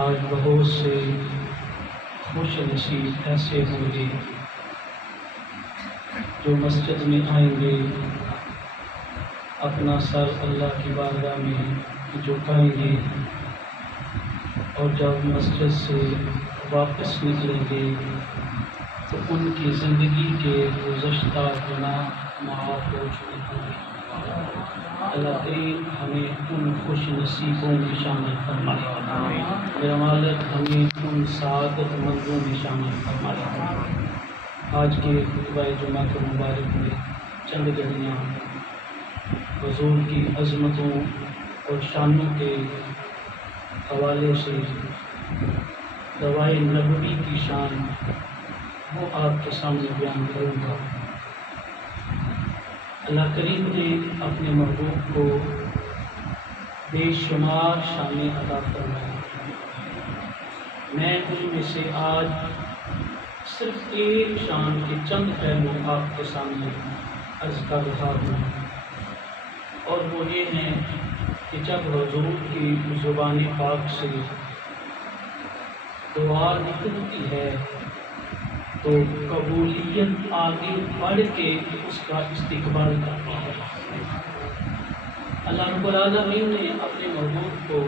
آج بہت سے خوش نصیب ایسے ہوں گے جو مسجد میں آئیں گے، اپنا سر اللہ کی بارگاہ میں جھکائیں گے، اور جب مسجد سے واپس نکلیں گے تو ان کی زندگی کے گزشتہ گناہ معاف ہو چکے ہوں گے۔ اللہ کریم ہمیں ان خوش نصیبوں میں شامل فرمائے، میرا مالک ہمیں ان سعادت مندوں میں شامل فرمائے۔ آج کے خطبہ جمعہ کے مبارک میں چند گھڑیاں حضور کی عظمتوں اور شانوں کے حوالے سے دوائے نبوی کی شان وہ آپ کے سامنے بیان کروں گا۔ اللہ کریم نے اپنے محبوب کو بے شمار شانیں عطا فرمائی، میں ان میں سے آج صرف ایک شان کے چند پہلو آپ کے سامنے عرض کر رہا ہوں، اور وہ یہ ہیں کہ جب حضور کی زبان پاک سے دعا نکلتی ہے تو قبولیت آگے بڑھ کے اس کا استقبال کرتی ہے۔ اللہ رب العالمین نے اپنے محبوب کو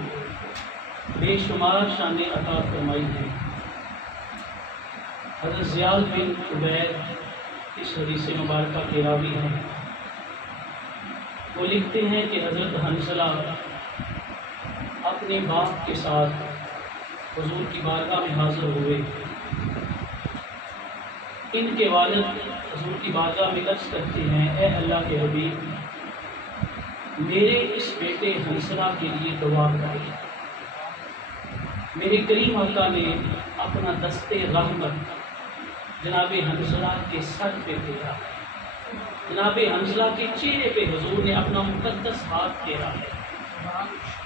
بے شمار شانیں عطا فرمائی ہیں۔ حضرت زیاد بن عبید اس حدیث مبارکہ کے راوی ہیں، وہ لکھتے ہیں کہ حضرت حنظلہ اپنے باپ کے ساتھ حضور کی بارگاہ میں حاضر ہوئے۔ ان کے والد حضور کی بارگاہ میں عرض کرتے ہیں، اے اللہ کے حبیب، میرے اس بیٹے حنظلہ کے لیے دعا کریں۔ میرے کریم آقا نے اپنا دست رحمت جناب حنظلہ کے سر پہ پھیرا ہے، جناب حنظلہ کے چہرے پہ حضور نے اپنا مقدس ہاتھ پھیرا ہے،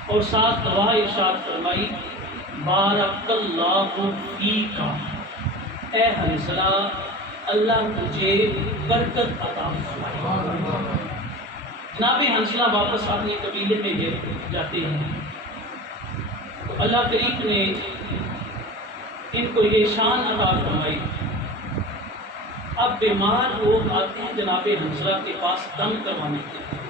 اور ساتھ دعا ارشاد فرمائی، بارک اللہ فیک، اے حنظلہ اللہ تجھے برکت عطا فرمائے۔ جناب حنظلہ واپس اپنے قبیلے میں جاتے ہیں تو اللہ کریم نے ان کو یہ شان عطا فرمائی۔ اب بیمار لوگ آتے ہیں جناب حنظلہ کے پاس دم کروانے کے لیے،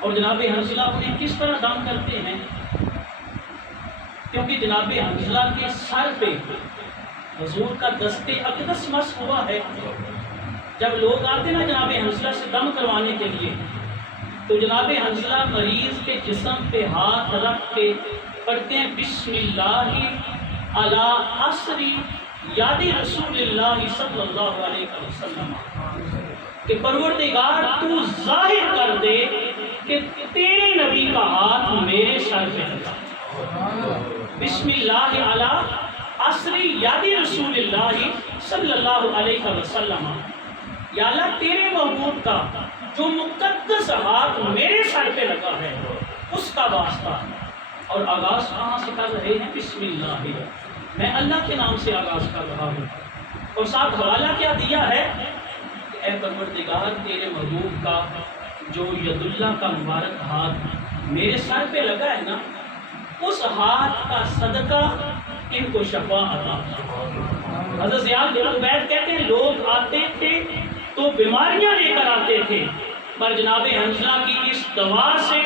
اور جناب حنظلہ انہیں کس طرح دم کرتے ہیں، کیونکہ جناب حنظلہ کے سر پہ حضور کا دست اقدس مس ہوا ہے۔ جب لوگ آتے نا جناب حنظلہ سے دم کروانے کے لیے تو جناب حنظلہ مریض کے جسم پہ ہاتھ رکھ کے پڑھتے ہیں، بسم اللہ علی عصری یاد رسول اللہ صلی اللہ علیہ وسلم، کہ پروردگار تو ظاہر کر دے کہ تیرے نبی کا ہاتھ میرے سر پہ لگا۔ بسم اللہ علی عصری یاد رسول اللہ صلی اللہ علیہ وسلم، یا اللہ تیرے محبوب کا جو مقدس ہاتھ میرے سر پہ لگا ہے اس کا واسطہ، اور آغاز کہاں سے کر رہے ہیں، بسم اللہ، میں اللہ کے نام سے آغاز کر رہا ہوں، اور ساتھ حوالہ کیا دیا ہے کہ اے پروردگار تیرے محبوب کا جو ید اللہ کا مبارک ہاتھ میرے سر پہ لگا ہے نا، اس ہاتھ کا صدقہ ان کو شفا عطا فرما۔ حضرت زیاد بن عبید کہتے ہیں لوگ آتے تھے تو بیماریاں لے کر آتے تھے، پر جناب حنظلہ کی اس دعا سے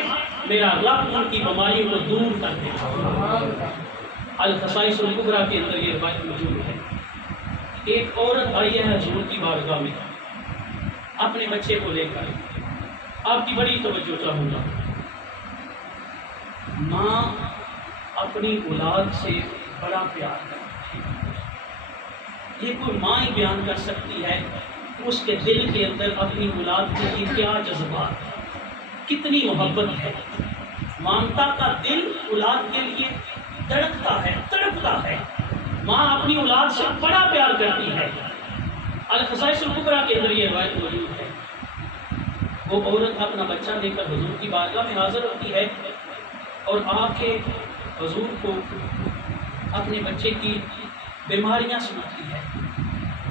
میرا رب ان کی بیماریوں کو دور کر دیا۔ الخصائص الکبریٰ کے اندر یہ روایت موجود ہے، ایک عورت آئی ہے حضور کی بارگاہ میں اپنے بچے کو لے کر، آپ کی بڑی توجہ چاہوں گا۔ ماں اپنی اولاد سے بڑا پیار کرتی ہے، یہ کوئی ماں ہی بیان کر سکتی ہے اس کے دل کے اندر اپنی اولاد کے لیے کیا جذبات ہے، کتنی محبت ہے۔ مامتا کا دل اولاد کے لیے دھڑکتا ہے، تڑپتا ہے، ماں اپنی اولاد سے بڑا پیار کرتی ہے۔ الخصائص الکبریٰ کے اندر یہ روایت موجود ہے، وہ عورت اپنا بچہ لے کر حضور کی بارگاہ میں حاضر ہوتی ہے اور آ کے حضور کو اپنے بچے کی بیماریاں سناتی ہے۔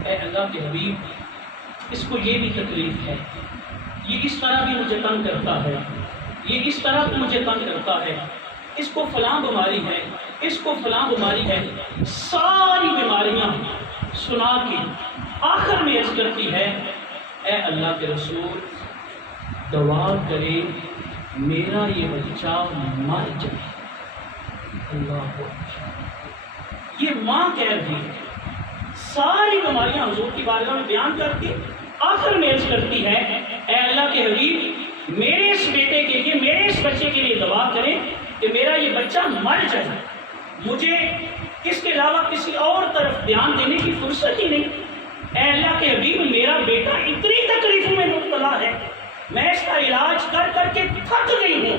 اے اللہ کے حبیب، اس کو یہ بھی تکلیف ہے، یہ اس طرح بھی مجھے تنگ کرتا ہے، یہ اس طرح تو مجھے تنگ کرتا ہے، اس کو فلاں بیماری ہے، اس کو فلاں بیماری ہے، ساری بیماریاں سنا کے آخر میں عرض کرتی ہے اے اللہ کے رسول دعا کرے میرا یہ بچہ مر جائے۔ اللہ اکبر، یہ ماں کہہ رہی ہے، ساری بیماریاں حضور کی بارگاہ میں بیان کر کے آخر میں عرض کرتی ہے اے اللہ کے حبیب میرے اس بیٹے کے لیے، میرے اس بچے کے لیے دعا کریں کہ میرا یہ بچہ مر جائے، مجھے اس کے علاوہ کسی اور طرف دھیان دینے کی فرصت ہی نہیں۔ اے اللہ کے حبیب میرا بیٹا اتنی تکلیفوں میں مبتلا ہے، میں اس کا علاج کر کر کے تھک گئی ہوں،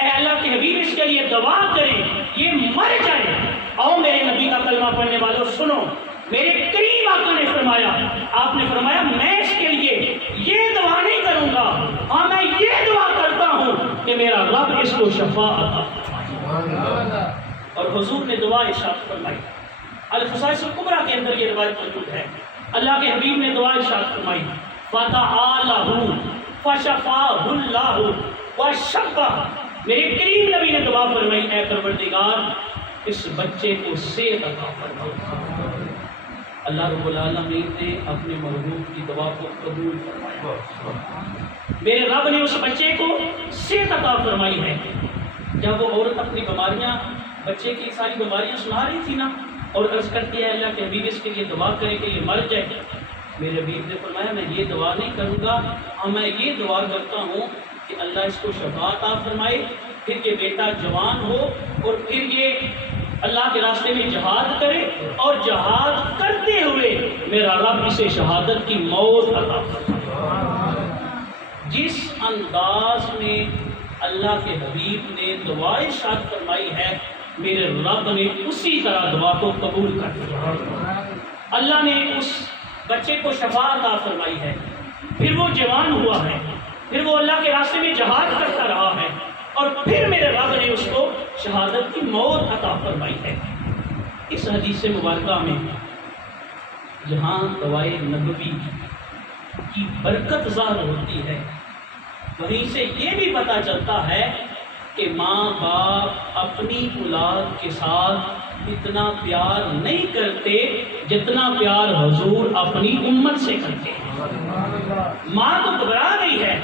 اے اللہ کے حبیب اس کے لیے دعا کریں یہ مر جائے۔ آؤ میرے نبی کا کلمہ پڑھنے والوں سنو، میرے کریم آقا نے فرمایا، آپ نے فرمایا میں اس کے لیے یہ دعا نہیں کروں گا، ہاں میں یہ دعا کرتا ہوں کہ میرا رب اس کو شفا عطا فرمائے۔ اور حضور نے دعا ارشاد فرمائی، الخصائص الکبریٰ کے اندر یہ روایت موجود ہے، اللہ کے حبیب نے دعا ارشاد فرمائی فَتَعَالَهُ فَشَفَاهُ اللَّهُ وَشَفَّاهُ، میرے کریم نبی نے دعا فرمائی اے پروردگار اس بچے کو صحت عطا فرما۔ اللہ رب العالمین نے اپنے محبوب کی دعا کو قبول فرمایا، میرے رب نے اس بچے کو صحت عطا فرمائی ہے۔ جب وہ عورت اپنی بیماریاں، بچے کی ساری بیماریاں سنا رہی تھی نا، اور عرض کرتی ہے اللہ کے حبیب اس کے لیے دعا کرے کہ یہ مر جائے، میرے حبیب نے فرمایا میں یہ دعا نہیں کروں گا، اور میں یہ دعا کرتا ہوں کہ اللہ اس کو شفا عطا فرمائے، پھر یہ بیٹا جوان ہو اور پھر یہ اللہ کے راستے میں جہاد کرے، اور جہاد کرتے ہوئے میرا رب اسے شہادت کی موت عطا فرمائے۔ جس انداز میں اللہ کے حبیب نے دعا ارشاد فرمائی ہے، میرے رب نے اسی طرح دعا کو قبول کر لیا۔ اللہ نے اس بچے کو شفا عطا فرمائی ہے، پھر وہ جوان ہوا ہے، پھر وہ اللہ کے راستے میں جہاد کرتا رہا ہے، اور پھر میرے رب نے اس کو شہادت کی موت عطا فرمائی ہے۔ اس حدیث مبارکہ میں جہاں دعائے نبوی کی برکت ظاہر ہوتی ہے، وہیں سے یہ بھی پتہ چلتا ہے کہ ماں باپ اپنی اولاد کے ساتھ اتنا پیار نہیں کرتے جتنا پیار حضور اپنی امت سے کرتے ہیں۔ ماں تو گھبرا گئی ہے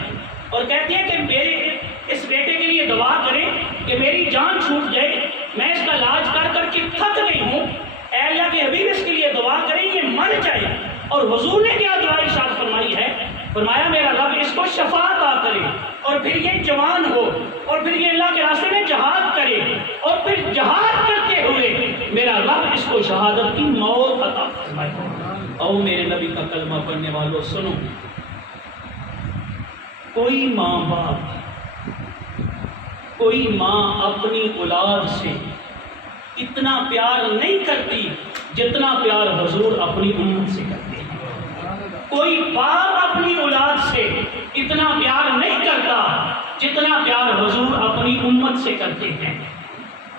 اور کہتی ہے کہ میرے اس بیٹے کے لیے دعا کریں کہ میری جان چھوٹ جائے، میں اس کا علاج کر کر کے تھک گئی ہوں، اے اللہ کے حبیب اس کے لیے دعا کریں یہ مر جائے۔ اور حضور نے کیا دعا ارشاد فرمائی ہے، فرمایا میرا رب اس کو شفا عطا کرے، اور پھر یہ جوان ہو، اور پھر یہ اللہ کے راستے میں جہاد کرے، اور پھر جہاد کرتے ہوئے میرا رب اس کو شہادت کی موت عطا فرمائے۔ او میرے نبی کا کلمہ پڑھنے والوں سنو، کوئی ماں باپ، کوئی ماں اپنی اولاد سے اتنا پیار نہیں کرتی جتنا پیار حضور اپنی امت سے کرتے ہیں۔ کوئی باپ اپنی اولاد سے اتنا پیار نہیں کرتا جتنا پیار حضور اپنی امت سے کرتے ہیں۔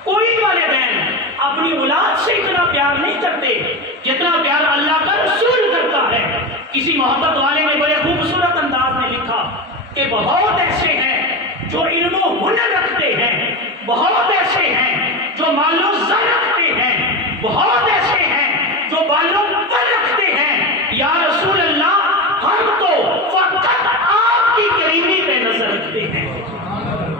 کوئی والدین اپنی اولاد سے اتنا پیار نہیں کرتے جتنا پیار اللہ کا رسول کرتا ہے۔ کسی محبت والے نے بڑے خوبصورت انداز میں لکھا کہ بہت ایسے ہیں جو علم و ہنر رکھتے ہیں، بہت ایسے ہیں جو مال و زر رکھتے ہیں، بہت ایسے ہیں جو بال و پر رکھتے ہیں، یا رسول اللہ ہم تو فقط آپ کی کریمی پہ نظر رکھتے ہیں۔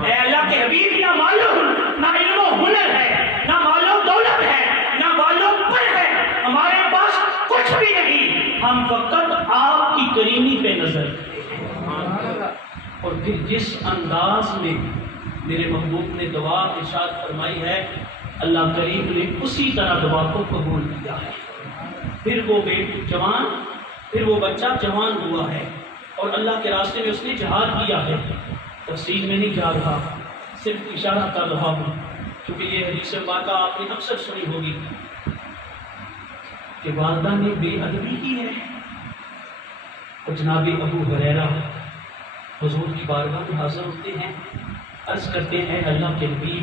اے اللہ کے حبیب نہ معلوم، نہ علم و ہنر ہے، نہ مال و دولت ہے، نہ بال و پر ہے، ہمارے پاس کچھ بھی نہیں، ہم فقط آپ کی کریمی پہ نظر رکھتے ہیں۔ اور پھر جس انداز میں میرے محبوب نے دعا ارشاد فرمائی ہے، اللہ کریم نے اسی طرح دعا کو قبول کیا ہے۔ پھر وہ جوان، پھر وہ بچہ جوان ہوا ہے، اور اللہ کے راستے میں اس نے جہاد کیا ہے۔ تفصیل میں نہیں جا رہا، صرف اشارہ کر رہا ہوں، کیونکہ یہ حدیث مبارکہ آپ نے اکثر سنی ہوگی کہ والدہ نے بے ادبی کی ہے، اور جناب ابو ہریرہ حضور کی بارگاہ میں حاضر ہوتے ہیں، عرض کرتے ہیں اللہ کے نبی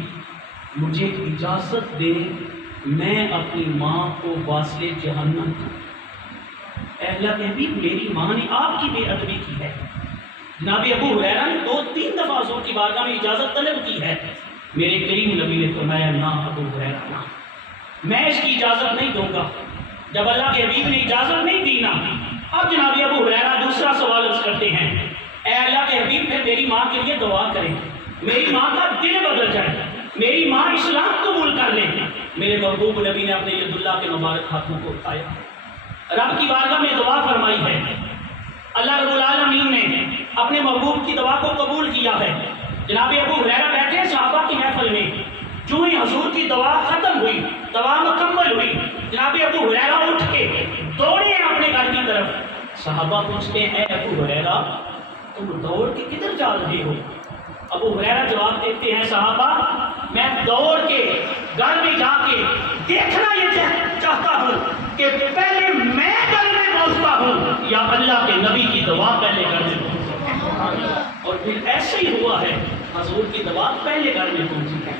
مجھے اجازت دے میں اپنی ماں کو واصل جہنم کروں۔ اے اللہ کے نبی میری ماں نے آپ کی بے ادبی کی ہے، جناب ابو ہریرہ نے 2-3 دفعہ حضور کی بارگاہ میں اجازت طلب کی ہے، میرے کریم نبی نے فرمایا نہ ابو ہریرہ نہ، میں اس کی اجازت نہیں دوں گا۔ جب اللہ کے حبیب نے اجازت نہیں دی نا، اب جناب ابو ہریرہ دوسرا سوال عرض کرتے ہیں، اے اللہ کے حبیب پھر میری ماں کے لیے دعا کریں، میری ماں کا دل بدل جائے، میری ماں اسلام قبول کر لے۔ میرے محبوب نبی نے اپنے ید اللہ کے مبارک ہاتھوں کو اٹھایا، رب کی بارگاہ میں دعا فرمائی ہے، اللہ رب العالمین نے اپنے محبوب کی دعا کو قبول کیا ہے۔ جناب ابو ہریرہ بیٹھے ہیں صحابہ کی محفل میں، جو ہی حضور کی دعا ختم ہوئی، دعا مکمل ہوئی، جناب ابو ہریرہ اٹھ کے دوڑے ہیں اپنے گھر کی طرف۔ صحابہ پوچھتے ہیں اے ابو ہریرہ تم دوڑ کے کدھر جا رہے ہو؟ ابو ہریرہ جواب دیتے ہیں صحابہ میں دوڑ کے گھر میں جا کے دیکھنا یہ چاہتا ہوں کہ پہلے میں گھر میں پہنچتا ہوں یا اللہ کے نبی کی دعا پہلے گھر میں پہنچتا۔ اور پھر ایسے ہی ہوا ہے، حضور کی دعا پہلے گھر میں پہنچی ہے۔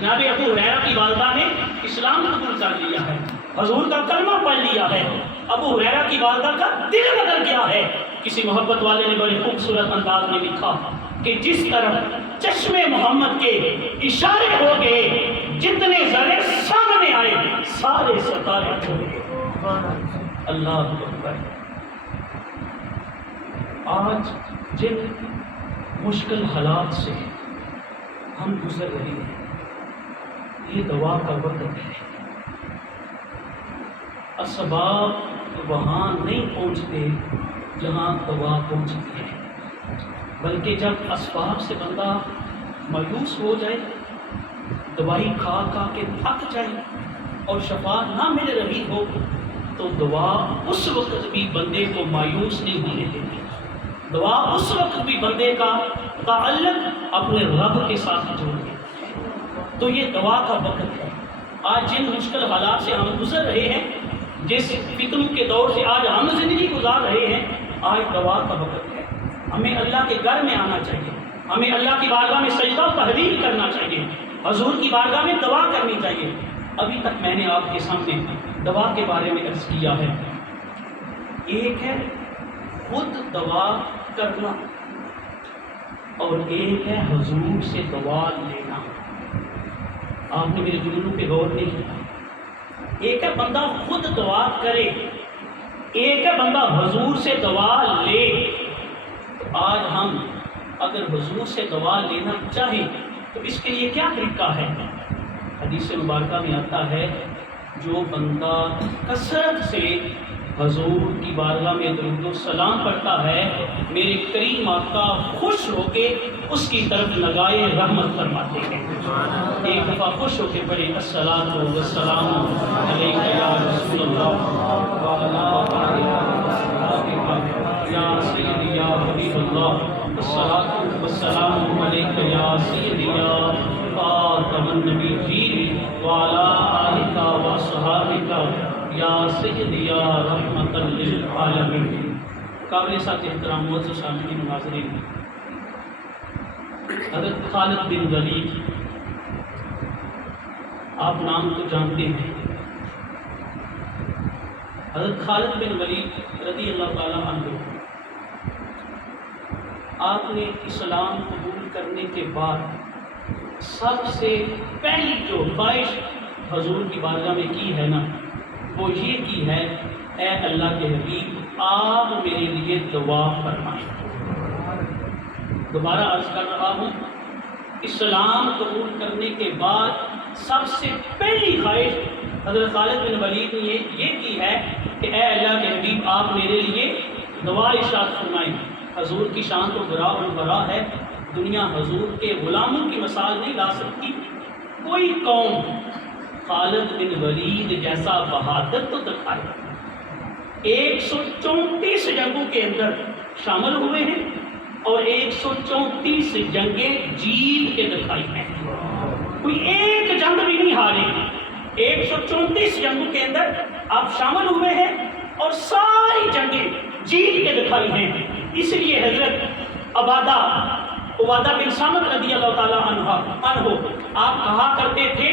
جناب ابو ہریرہ کی والدہ نے اسلام قبول کر لیا ہے، حضور کا کلمہ پڑھ لیا ہے، ابو ہریرہ کی والدہ کا دل بدل گیا ہے۔ کسی محبت والے نے بڑے خوبصورت انداز میں لکھا کہ جس طرح چشم محمد کے اشارے ہو گئے، جتنے ذرے سامنے آئے سارے ستارے چھوڑ گئے۔ اللہ اکبر۔ آج جن مشکل حالات سے ہم گزر رہے ہیں، یہ دعا کا وقت ہے۔ اسباب وہاں نہیں پہنچتے جہاں دعا پہنچتی ہے، بلکہ جب اسباب سے بندہ مایوس ہو جائے، دوائی کھا کھا کے تھک جائے اور شفا نہ مل رہی ہو، تو دعا اس وقت بھی بندے کو مایوس نہیں ہونے دیتی، دعا اس وقت بھی بندے کا تعلق اپنے رب کے ساتھ جوڑ دیتی۔ تو یہ دعا کا وقت ہے۔ آج جن مشکل حالات سے ہم گزر رہے ہیں، جس فتنوں کے دور سے آج ہم زندگی گزار رہے ہیں، آج دعا کا وقت ہے۔ ہمیں اللہ کے گھر میں آنا چاہیے، ہمیں اللہ کی بارگاہ میں سجدہ و تحلیل کرنا چاہیے، حضور کی بارگاہ میں دعا کرنی چاہیے۔ ابھی تک میں نے آپ کے سامنے دعا کے بارے میں عرض کیا ہے، ایک ہے خود دعا کرنا اور ایک ہے حضور سے دعا لینا۔ آپ نے میرے جملوں پہ غور نہیں کیا۔ ایک ہے بندہ خود دعا کرے، ایک ہے بندہ حضور سے دعا لے۔ تو آج ہم اگر حضور سے دعا لینا چاہیں تو اس کے لیے کیا طریقہ ہے؟ حدیث مبارکہ میں آتا ہے جو بندہ کثرت سے حضور کی بارگاہ میں درود و سلام پڑھتا ہے، میرے کریم آقا خوش ہو کے اس کی طرف نگاہ رحمت فرماتے ہیں۔ ایک دفعہ خوش ہو کے پڑھے الصلاۃ والسلام علیک یا رسول اللہ وعلی آلک واصحابک یا سیدی یا حبیب اللہ، الصلاۃ والسلام علیک یا سیدی یا خاتم النبیین وعلی آلک واصحابک یا سیدی یا رحمۃ للعالمین۔ قابل ساتھ احترام معزز سامعین و ناظرین، حضرت خالد بن ولید، آپ نام تو جانتے ہیں، حضرت خالد بن ولید رضی اللہ تعالیٰ عنہ، آپ نے اسلام قبول کرنے کے بعد سب سے پہلی جو خواہش حضور کی بارگاہ میں کی ہے نا، وہ یہ کی ہے اے اللہ کے حبیب آپ میرے لیے دعا فرمائیں۔ دوبارہ عرض کر رہا ہوں، اسلام قبول کرنے کے بعد سب سے پہلی خواہش حضرت خالد بن ولید نے یہ کی ہے کہ اے اللہ کے حبیب آپ میرے لیے دعا ارشاد فرمائیں۔ حضور کی شان تو برا ہے، دنیا حضور کے غلاموں کی مثال نہیں لا سکتی، کوئی قوم خالد بن ولید جیسا بہادر تو دکھائے۔ 134 جنگوں کے اندر شامل ہوئے ہیں اور 134 جنگیں جیت کے دکھائی ہیں، کوئی ایک جنگ بھی نہیں ہارے۔ 134 جنگوں کے اندر آپ شامل ہوئے ہیں اور ساری جنگیں جیت کے دکھائی ہیں۔ اس لیے حضرت عبادہ بن صامت رضی اللہ تعالیٰ عنہ آپ کہا کرتے تھے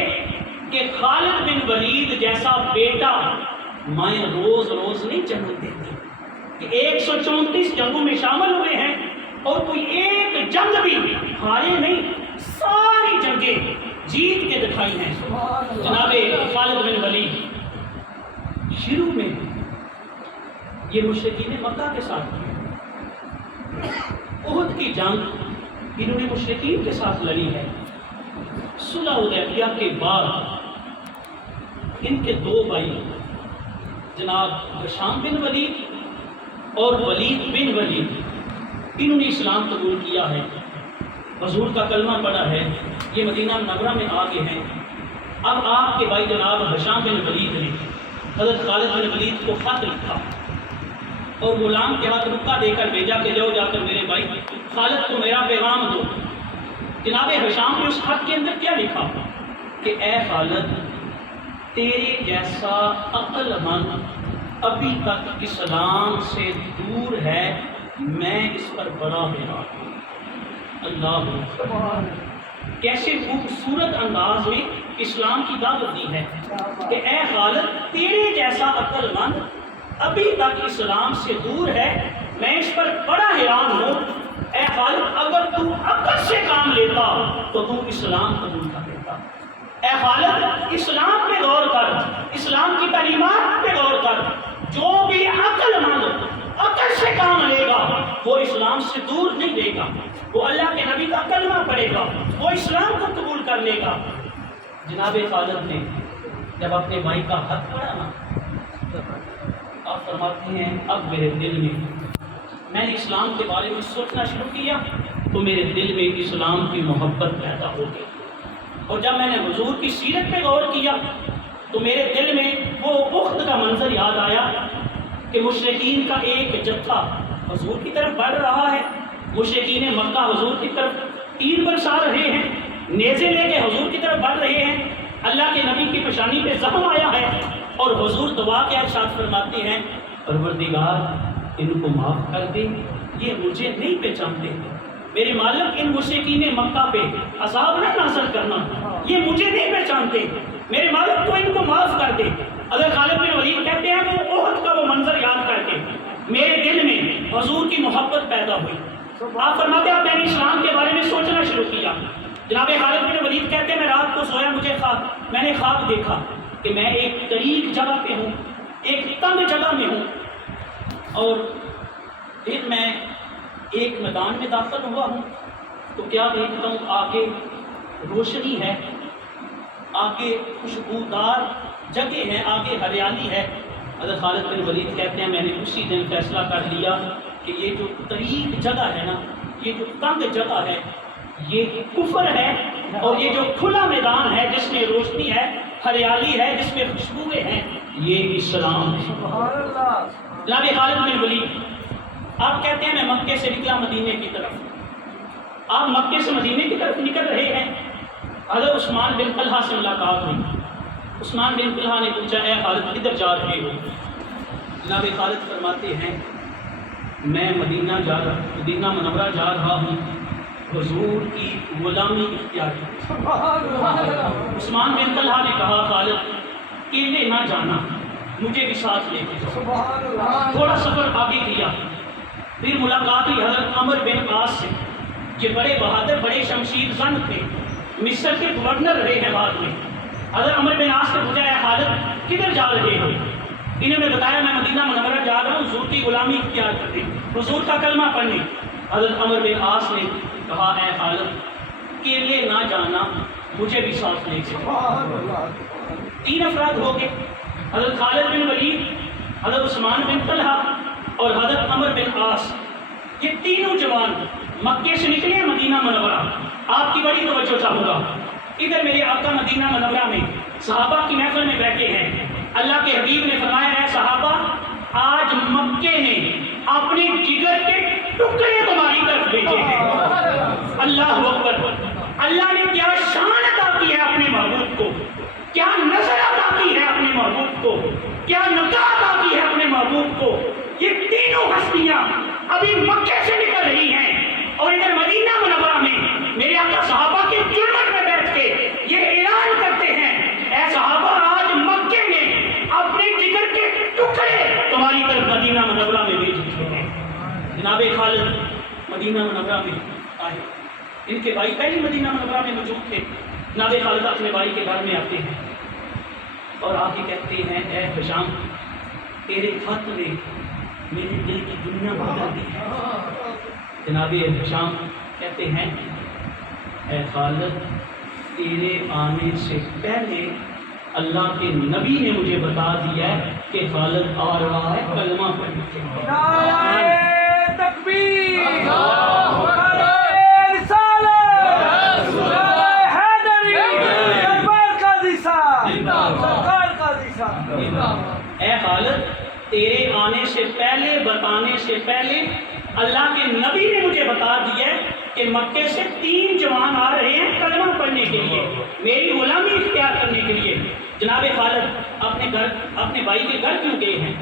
کہ خالد بن ولید جیسا بیٹا مائیں روز روز نہیں جنم دیتی، کہ 134 جنگوں میں شامل ہوئے ہیں اور کوئی ایک جنگ بھی ہارے نہیں، ساری جنگیں جیت کے دکھائی ہیں۔ جناب خالد بن ولید شروع میں یہ مشرکین مکہ کے ساتھ کی، احد کی جنگ انہوں نے مشرکین کے ساتھ لڑی ہے۔ صلح حدیبیہ کے بعد ان کے دو بھائی جناب ہشام بن ولید اور ولید بن ولید انہوں نے اسلام قبول کیا ہے، حضور کا کلمہ پڑھا ہے، یہ مدینہ منورہ میں آ گئے ہیں۔ اب آپ کے بھائی جناب ہشام بن ولید نے حضرت خالد بن ولید کو خط لکھا اور غلام کے ہاتھ رکا دے کر بھیجا کہ جاؤ جا کر میرے بھائی خالد کو میرا پیغام دو۔ جناب ہشام نے اس خط کے اندر کیا لکھا کہ اے خالد، تیرے جیسا عقل مند ابھی تک اسلام سے دور ہے، میں اس پر بڑا حیران ہوں۔ اللہ، کیسے خوبصورت انداز میں اسلام کی دعوت دی ہے کہ اے خالد، تیرے جیسا عقل مند ابھی تک اسلام سے دور ہے، میں اس پر بڑا حیران ہوں۔ اے خالد، اگر تو عقل سے کام لیتا تو تو اسلام قبول کر لیتا۔ اے خالد، اسلام پہ غور کر، اسلام کی تعلیمات پہ غور کر۔ جو بھی عقل مند عقل سے کام لے گا وہ اسلام سے دور نہیں لے گا، وہ اللہ کے نبی کا کلمہ پڑھے گا، وہ اسلام کو قبول کر لے گا۔ جناب خالد نے جب اپنے بھائی کا حق پڑھا نا، آپ فرماتے ہیں اب میرے دل میں نے اسلام کے بارے میں سوچنا شروع کیا تو میرے دل میں اسلام کی محبت پیدا ہو گئی، اور جب میں نے حضور کی سیرت پہ غور کیا تو میرے دل میں وہ احد کا منظر یاد آیا کہ مشرکین کا ایک جتھا حضور کی طرف بڑھ رہا ہے، مشرکین مکہ حضور کی طرف تیر برسا رہے ہیں، نیزے لے کے حضور کی طرف بڑھ رہے ہیں، اللہ کے نبی کی پیشانی پہ زخم آیا ہے، اور حضور دعا کے ارشاد فرماتے ہیں پروردگار ان کو معاف کر دے، یہ مجھے نہیں پہچانتے، میرے مالک ان مشرکین مکہ پہ عذاب نہ نازل کرنا، یہ مجھے نہیں پہچانتے، میرے مالک تو ان کو معاف کر دے۔ حضرت خالد بن ولید کہتے ہیں کہ وہ احد کا وہ منظر یاد کر کے میرے دل میں حضور کی محبت پیدا ہوئی۔ آپ فرماتے ہیں میں نے اسلام کے بارے میں سوچنا شروع کیا۔ جناب خالد بن ولید کہتے ہیں میں رات کو سویا، میں نے خواب دیکھا کہ میں ایک طریق جگہ پہ ہوں، ایک تنگ جگہ میں ہوں، اور پھر میں ایک میدان میں داخل ہوا ہوں تو کیا دیکھتا ہوں آگے روشنی ہے، آگے خوشبودار جگہ ہے، آگے ہریالی ہے۔ حضرت خالد بن ولید کہتے ہیں میں نے اسی دن فیصلہ کر لیا کہ یہ جو طریق جگہ ہے نا، یہ جو تنگ جگہ ہے یہ کفر ہے، اور یہ جو کھلا میدان ہے جس میں روشنی ہے، ہریالی ہے، جس میں خوشبوئیں ہیں، یہ اسلام ہے۔ جناب خالد بن ولید آپ کہتے ہیں میں مکے سے نکلا مدینے کی طرف۔ آپ مکے سے مدینے کی طرف نکل رہے ہیں، حضرت عثمان بن طلحہ سے ملاقات ہوئی۔ عثمان بن طلحہ نے پوچھا اے خالد کدھر جا رہے ہو؟ جناب خالد فرماتے ہیں میں مدینہ منورہ جا رہا ہوں، حضور کی غلامی اختیار کی۔ عثمان بن طلحہ نے کہا خالد اکیلے نہ جانا، مجھے بھی ساتھ لے کے جاؤ۔ تھوڑا سفر آگے کیا، پھر ملاقات ہوئی حضرت عمر بن عاص سے، یہ بڑے بہادر بڑے شمشیر زن تھے، مصر کے گورنر رہے ہیں بعد میں۔ حضرت عمر بن عاص نے پوچھا اے خالد کدھر جا رہے ہو؟ انہوں نے بتایا میں مدینہ منورہ جا رہا ہوں حضور کی غلامی اختیار کرنے، حضور کا کلمہ پڑھنے۔ حضرت عمر بن عاص نے کہا اے خالد اکیلے نہ جانا، مجھے بھی ساتھ لے کے جاؤ۔ 3 افراد ہو گئے، حضرت خالد بن ولید، حضرت عثمان بن طلحہ اور حضرت عمر بن عاص، یہ تینوں جوان مکے سے نکلے ہیں مدینہ منورہ۔ آپ کی بڑی توجہ چاہوں گا، ادھر میرے آقا مدینہ منورہ میں صحابہ کی محفل میں بیٹھے ہیں، اللہ کے حبیب نے فرمایا ہے صحابہ آج مکے نے اپنے جگر کے ٹکڑے تمہاری طرف بھیجے ہیں۔ اللہ اکبر، اللہ نے کیا شان عطا کی ہے اپنے محبوب کو، کیا نظر عطا کی ہے اپنے محبوب کو، کیا نگاہ عطا کی ہے اپنے محبوب کو۔ یہ تینوں ہستیاں ابھی مکے سے نکل رہی ہیں اور ادھر مدینہ منورہ میں میرے آقا صحابہ کی جرمت میں بیٹھ کے یہ اعلان کرتے ہیں اے صحابہ آج مکے نے اپنے جگر کے ٹکڑے تمہاری طرف مدینہ منورہ میں بھیج دیے ہیں۔ جناب خالد مدینہ منورہ میں آئے. ان کے بھائی پہلے مدینہ منورہ میں موجود تھے. جناب خالد اپنے بھائی کے گھر میں آتے ہیں اور آ کے کہتے ہیں اے ہشام تیرے خط نے میرے دل کی دنیا بدل دی ہے. جناب ہشام کہتے ہیں اے خالد تیرے آنے سے پہلے اللہ کے نبی نے مجھے بتا دیا ہے کہ خالد آ رہا ہے کلمہ پڑھنے کے لیے. نعرہ تکبیر، اے خالد تیرے آنے سے پہلے بتانے سے پہلے اللہ کے نبی نے مجھے بتا دیا کہ مکے سے 3 جوان آ رہے ہیں کلمہ پڑھنے کے لیے، میری غلامی اختیار کرنے کے لیے. جناب خالد اپنے بھائی کے گھر کیوں گئے ہیں؟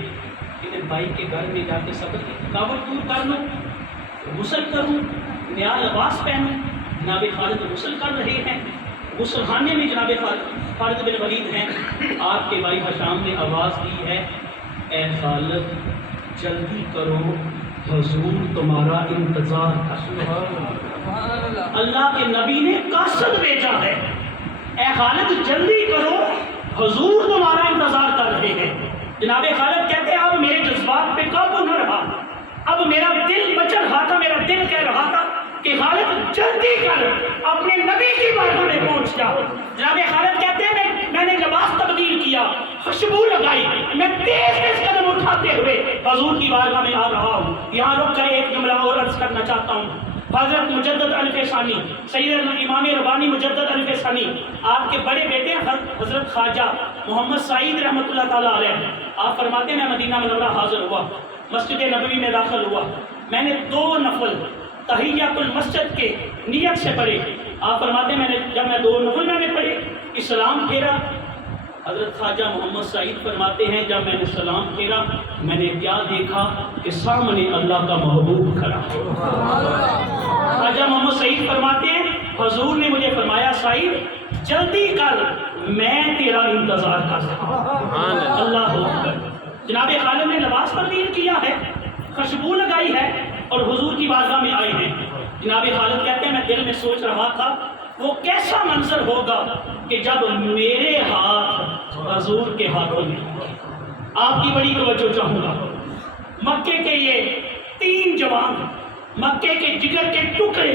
کہ بھائی کے گھر میں جا کے سفر کی تھکاوٹ دور کر لوں، غسل کروں، نیا لباس پہنوں. جناب خالد غسل کر رہے ہیں. غسل خانے میں جناب خالد بن ولید ہیں. آپ کے بھائی ہشام نے آواز دی ہے اے خالد جلدی کرو حضور تمہارا انتظار کر. اللہ کے نبی نے قاصد بھیجا ہے اے خالد جلدی کرو حضور تمہارا انتظار کر رہے ہیں. جناب خالد کہتے ہیں اب میرے جذبات پہ قابو نہ رہا، اب میرا دل مچل رہا تھا، میرا دل کہہ رہا تھا کہ خالد جلدی کر اپنے نبی کی بارگاہ میں پہنچ جا. جناب خالد کہتے ہیں میں نے لباس تبدیل کیا، خوشبو لگائی، میں تیز قدم اٹھاتے ہوئے حضور کی بارگاہ میں آ رہا ہوں. یہاں رک کر ایک جملہ اور عرض کرنا چاہتا ہوں. حضرت مجدد الف ثانی سیدنا امام ربانی مجدد الف ثانی آپ کے بڑے بیٹے حضرت خواجہ محمد سعید رحمۃ اللہ تعالیٰ علیہ، آپ فرماتے ہیں میں مدینہ منورہ حاضر ہوا، مسجد نبوی میں داخل ہوا، میں نے 2 نفل تحیۃ المسجد کے نیت سے پڑھے. آپ فرماتے ہیں جب میں 2 نفل میں نے پڑھے اسلام پھیرا. حضرت خواجہ محمد سعید فرماتے ہیں جب میں نے سلام پھیرا میں نے کیا دیکھا کہ سامنے اللہ کا محبوب کھڑا. خواجہ محمد سعید فرماتے ہیں حضور نے مجھے فرمایا سعید جلدی کر میں تیرا انتظار کر رہا. اللہ اکبر. جناب خالد نے لباس تبدیل کیا ہے، خوشبو لگائی ہے اور حضور کی بارگاہ میں آئے ہیں. جناب خالد کہتے ہیں میں دل میں سوچ رہا تھا وہ کیسا منظر ہوگا کہ جب میرے ہاتھ حضور کے ہاتھوں میں. آپ کی بڑی توجہ چاہوں گا. مکے کے یہ 3 جوان، مکے کے جگر کے ٹکڑے،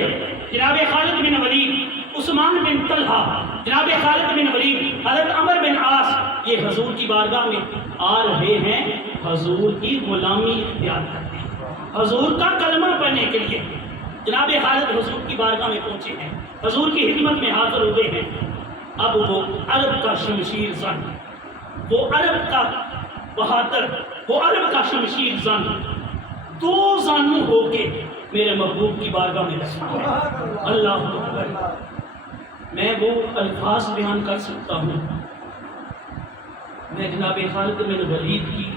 جناب خالد بن ولید، عثمان بن طلحہ، جناب خالد بن ولید، حضرت عمر بن عاص، یہ حضور کی بارگاہ میں آ رہے ہیں حضور کی غلامی اختیار کرتے ہیں، حضور کا کلمہ پڑھنے کے لیے. جناب خالد حضور کی بارگاہ میں پہنچے ہیں، حضور کی خدمت میں حاضر ہوئے ہیں. اب وہ عرب کا شمشیر زن، وہ عرب کا بہادر، وہ عرب کا شمشیر زن 2 زانو ہو کے میرے محبوب کی بارگاہ میں رکھا ہے. اللہ اکبر. میں وہ الفاظ بیان کر سکتا ہوں، میں جناب خالد بن ولید کی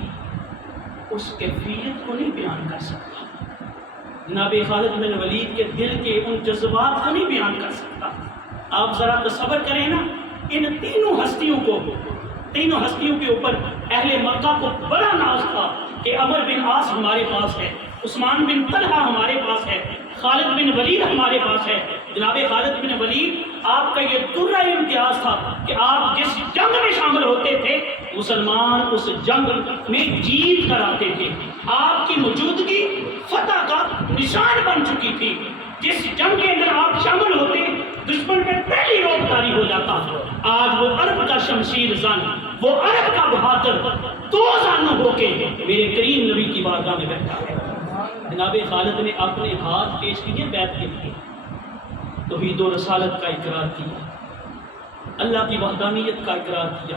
اس کیفیت کو نہیں بیان کر سکتا، جناب خالد بن ولید کے دل کے ان جذبات کو نہیں بیان کر سکتا. آپ ذرا تصور کریں نا، ان تینوں ہستیوں کے اوپر اہل مکہ کو بڑا ناز تھا کہ عمر بن عاص ہمارے پاس ہے، عثمان بن طلحہ ہمارے پاس ہے، خالد بن ولید ہمارے پاس ہے. جناب خالد بن ولید آپ کا یہ درہ امتیاز تھا کہ آپ جس جنگ میں شامل ہوتے تھے مسلمان اس جنگ میں جیت کر آتے تھے. آپ کی موجودگی فتح کا نشان بن چکی تھی. جس جنگ کے اندر آپ شامل ہوتے دشمن پہ پہلی روک طاری ہو جاتا. آج وہ عرب کا شمشیر زن، وہ عرب کا بہادر 2 زانو ہو کے میرے کریم نبی کی بارگاہ میں بیٹھا ہے. جناب خالد نے اپنے ہاتھ پیش کیے بیعت کے لیے، توحید و رسالت کا اقرار کیا، اللہ کی وحدانیت کا اقرار کیا،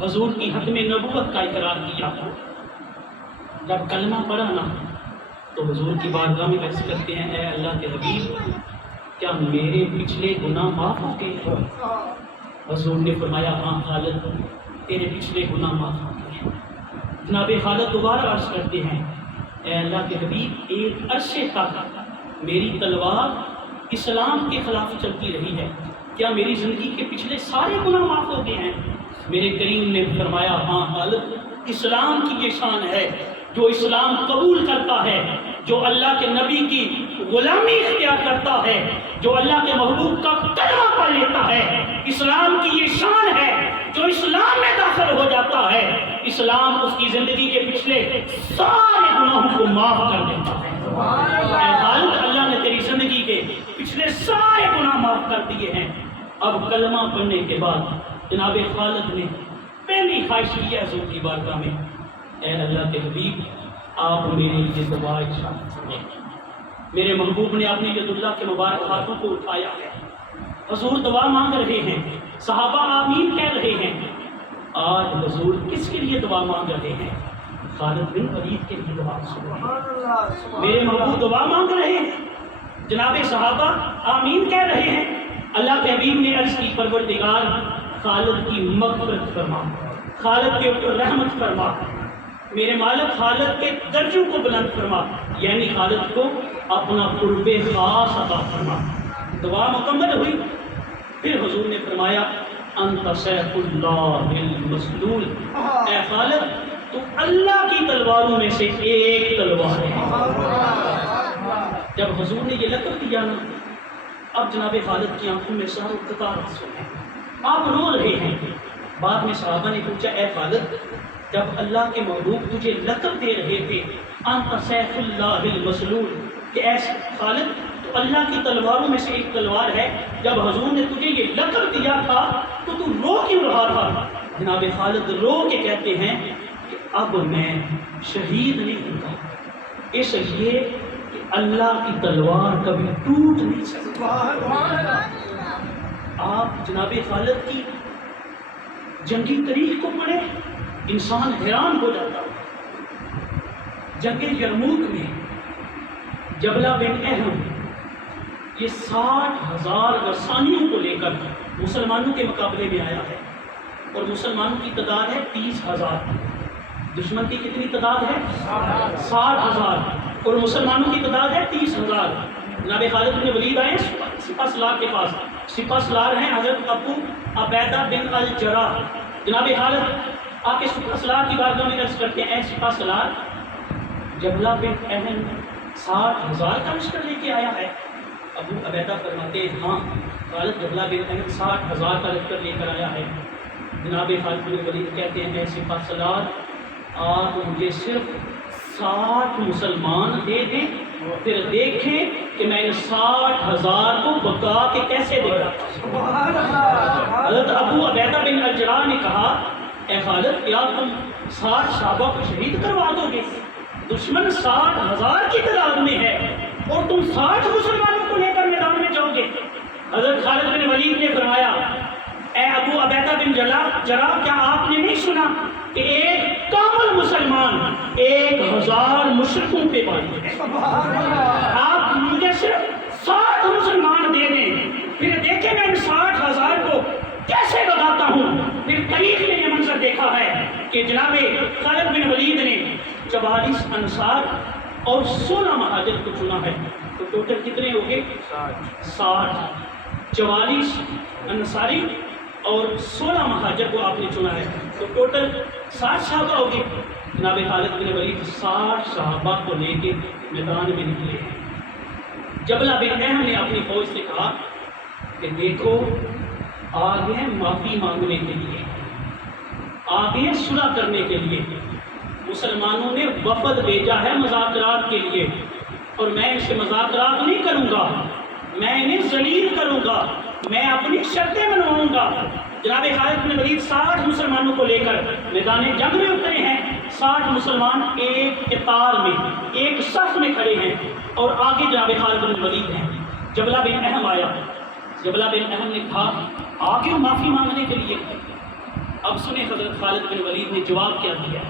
حضور کی ختم نبوت کا اقرار کیا. جب کلمہ پڑھا نا تو حضور کی بارگاہ میں عرض کرتے ہیں اے اللہ کے حبیب کیا میرے پچھلے گناہ معاف ہو گئے؟ حضور نے فرمایا ہاں خالد تیرے پچھلے گناہ معاف ہو گئے. جناب خالد دوبارہ عرض کرتے ہیں اے اللہ کے حبیب ایک عرصے تک میری تلوار اسلام کے خلاف چلتی رہی ہے، کیا میری زندگی کے پچھلے سارے گناہ معاف ہو گئے ہیں؟ میرے کریم نے فرمایا ہاں خالد اسلام کی یہ شان ہے جو اسلام قبول کرتا ہے، جو اللہ کے نبی کی غلامی اختیار کرتا ہے، جو اللہ کے محبوب کا کلمہ پڑھ لیتا ہے، اسلام کی یہ شان ہے، جو اسلام میں داخل ہو جاتا ہے اسلام اس کی زندگی کے پچھلے سارے گناہوں کو معاف کر دیتا ہے۔ اے خالد، اللہ نے تیری زندگی کے پچھلے سارے گناہ معاف کر دیے ہیں۔ اب کلمہ پڑھنے کے بعد جناب خالد نے پہلی خواہش کی ہے حضور کی بارگاہ میں، اے اللہ کے حبیب، آپ میرے لیے دعا ارشاد فرمائیں۔ میرے محبوب نے اپنی ید اللہ کے مبارک ہاتھوں کو اٹھایا ہے، حضور دعا مانگ رہے ہیں، صحابہ آمین کہہ رہے ہیں۔ آج حضور کس کے لیے دعا مانگ رہے ہیں؟ خالد بن ولید کے لیے دعا سن رہے ہیں۔ میرے محبوب دعا مانگ رہے ہیں، جناب صحابہ آمین کہہ رہے ہیں۔ اللہ کے حبیب نے عرض کی، پروردگار خالد کی مغفرت فرما، خالد کے اوپر رحمت فرما، میرے مالک خالد کے درجوں کو بلند فرما، یعنی خالد کو اپنا قرب خاص عطا فرما۔ دعا مکمل ہوئی، پھر حضور نے فرمایا انت سیف اللہ المسلول، اے خالد تو اللہ کی تلواروں میں سے ایک تلوار ہے۔ جب حضور نے یہ لقب دیا نا، اب جناب خالد کی آنکھوں میں سارے قطار آنسو ہیں، آپ رو رہے ہیں۔ بعد میں صحابہ نے پوچھا، اے خالد جب اللہ کے محبوب تجھے لقب دے رہے تھے انت سیف اللہ المسلول، کہ اے خالد تو اللہ کی تلواروں میں سے ایک تلوار ہے، جب حضور نے تجھے یہ لقب دیا تھا تو تو رو کیوں رہا تھا؟ جناب خالد رو کے کہتے ہیں کہ اب میں شہید نہیں ہوتا، اس لیے کہ اللہ کی تلوار کبھی ٹوٹ نہیں سکتی۔ آپ جناب خالد کی جنگی تاریخ کو پڑھیں، انسان حیران ہو جاتا ہے۔ جنگ یرموک میں جبلہ بن احم یہ 60,000 غسانیوں کو لے کر مسلمانوں کے مقابلے میں آیا ہے، اور مسلمانوں کی تعداد ہے 30,000، دشمن کی کتنی تعداد ہے؟ 60,000، اور مسلمانوں کی تعداد ہے 30,000۔ جناب خالد بن ولید آئے سپہ سالار کے پاس، سپہ سالار ہیں حضرت ابو عبیدہ بن الجراح۔ جناب خالد آ کے سپہ سالار کی بارگاہ میں عرض کرتے ہیں، اے سپہ سالار جبلہ بن احم 60,000 کا لشکر لے کے آیا ہے؟ ابو عبیدہ فرماتے ہیں ہاں خالد جبلہ بن احم 60,000 کا لشکر لے کر آیا ہے۔ جناب خالد بن ولید کہتے ہیں، اے سپہ سالار آپ مجھے صرف 60 مسلمان دے دیں، پھر دیکھیں کہ میں ان 60,000 کو بقا کے کیسے دے گا۔ حضرت ابو عبیدہ بن الجراح نے کہا، اے خالد کیا تم 60 صحابہ کو شہید کروا دو گے؟ دشمن 60,000 کی تعداد میں ہے اور تم 60 مسلمانوں کو لے کر میدان میں جاؤ گے؟ حضرت خالد بن ولید نے فرمایا، اے ابو عبیدہ بن جراح کیا آپ نے نہیں سنا کہ ایک کامل مسلمان 1,000 مشرکوں پہ بھاری ہے؟ آپ مجھے صرف 60 مسلمان دے دیں، پھر دیکھیں میں ان 60,000 کو کیسے بتاتا ہوں۔ پھر تاریخ میں یہ منظر دیکھا ہے کہ جناب خالد بن ولید نے 44 انصار اور 16 مہاجر کو چنا ہے، تو ٹوٹل کتنے ہو گئے؟ 60۔ 44 انصاری اور 16 مہاجر کو آپ نے چنا ہے، تو ٹوٹل 60 صحابہ ہو گئے۔ جناب خالد بن ولید 60 صحابہ کو لے کے میدان میں نکلے ہیں۔ جبلہ بن احم نے اپنی فوج سے کہا کہ دیکھو آگے ہیں معافی مانگنے کے لیے، آگے ہیں صلح کرنے کے لیے، مسلمانوں نے وفد بھیجا ہے مذاکرات کے لیے، اور میں ان سے مذاکرات نہیں کروں گا، میں انہیں ذلیل کروں گا، میں اپنی شرطیں منواؤں گا۔ جناب خالد بن ولید 60 مسلمانوں کو لے کر میدان جنگ میں اترے ہیں۔ 60 مسلمان ایک قطار میں، ایک صف میں کھڑے ہیں، اور آگے جناب خالد بن ولید ہیں۔ جبلہ بن احم آیا، جبلہ بن احم نے کہا آگے معافی مانگنے کے لیے۔ اب سنیں حضرت خالد بن ولید نے جواب کیا دیا۔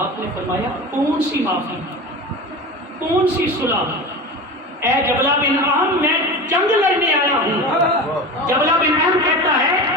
آپ نے فرمایا کون سی معافی، کون سی صلح؟ اے جبلہ بن احم میں جنگ لڑنے آیا ہوں۔ جبلہ بن احم کہتا ہے